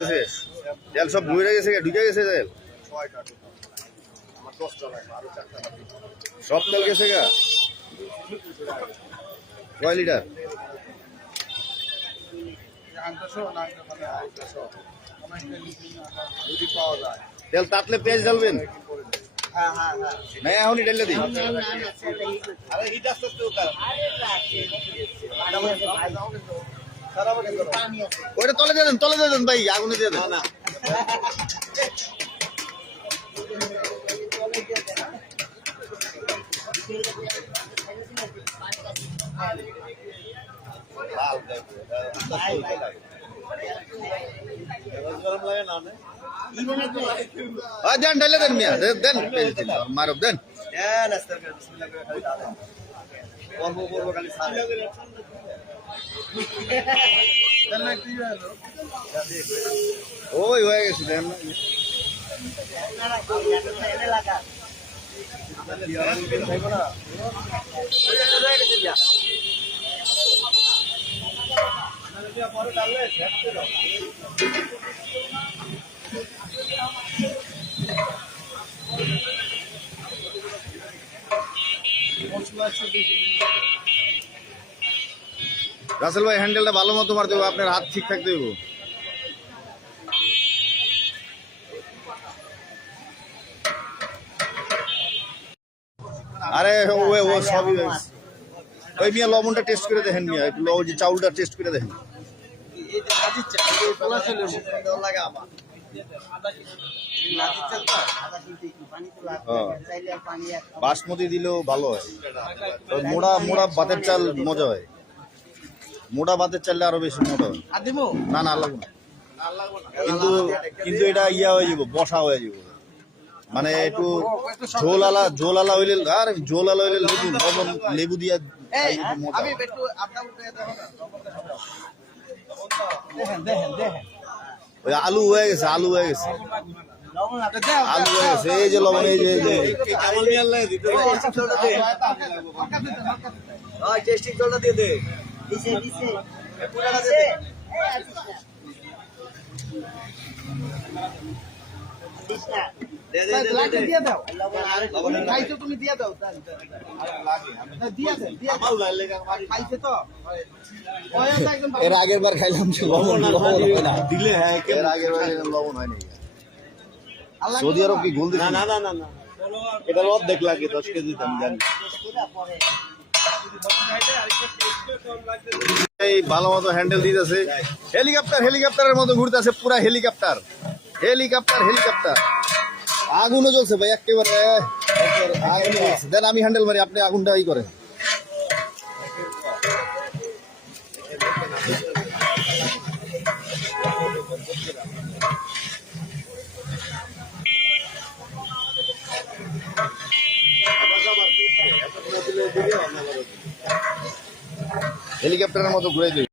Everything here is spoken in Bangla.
তেল সব ঘুরে গেছে, ঢুকে গেছে তেল, সব তেল গেছে গা। কয় লিটার? তেল তাতলে পেঁয়াজ ঢালবেন না? এখনই ঢেলে দিই। ওইটা তলে দিয়ে দেন, তলে দিয়ে দেন ভাই, আগুনে দিয়ে দেন। দেন ঢেলে দেন মিয়া, দেন মারব দেন। ওই হয়ে গেছে দেন। রাসেল ভাই হ্যান্ডেলটা ভালো মতো মারতে হবে, আপনার হাত ঠিক থাকতে হবে। আরে ও সবই ওই মিয়া লবণটা টেস্ট করে দেখেন মিয়া, একটু চাউলটা টেস্ট করে দেখেন। বাসমতি দিলেও ভালো হয়, মোড়া মোড়া ভাতের চাল মজা হয়, মোটা ভাতের চাললে আরো বেশি মোটা হয়। না না লাগবে না, কিন্তু কিন্তু এটা ইয়া হয়ে যাব, বসা হয়ে যাব, মানে একটু ঝোলালা হইলে, আর ঝোলালা হইলে লেবু দিয়ে আলু হয়ে গেছে, আলু হয়ে গেছে, আলু হয়ে গেছে। এই যে লবণ, এই যে এর আগের বার খাইলাম দিলে, হ্যাঁ এর আগের বার লবণ হয়নি। সৌদি আরব কি গোল? না না না না, এটা অর্ধেক লাগে, 10 কেজি আমি জানি। এই ভালো মতো হ্যান্ডেল দিতেছে, হেলিকপ্টার হেলিকপ্টারের মতো ঘুরতেছে, পুরা হেলিকপ্টার হেলিকপ্টার হেলিকপ্টার। আগুনও জ্বলছে ভাই একেবারে, দেন আমি হ্যান্ডেল মারি, আপনি আগুনটা ই করেন। হেলিকপ্টারের মতো ঘুরে দিই।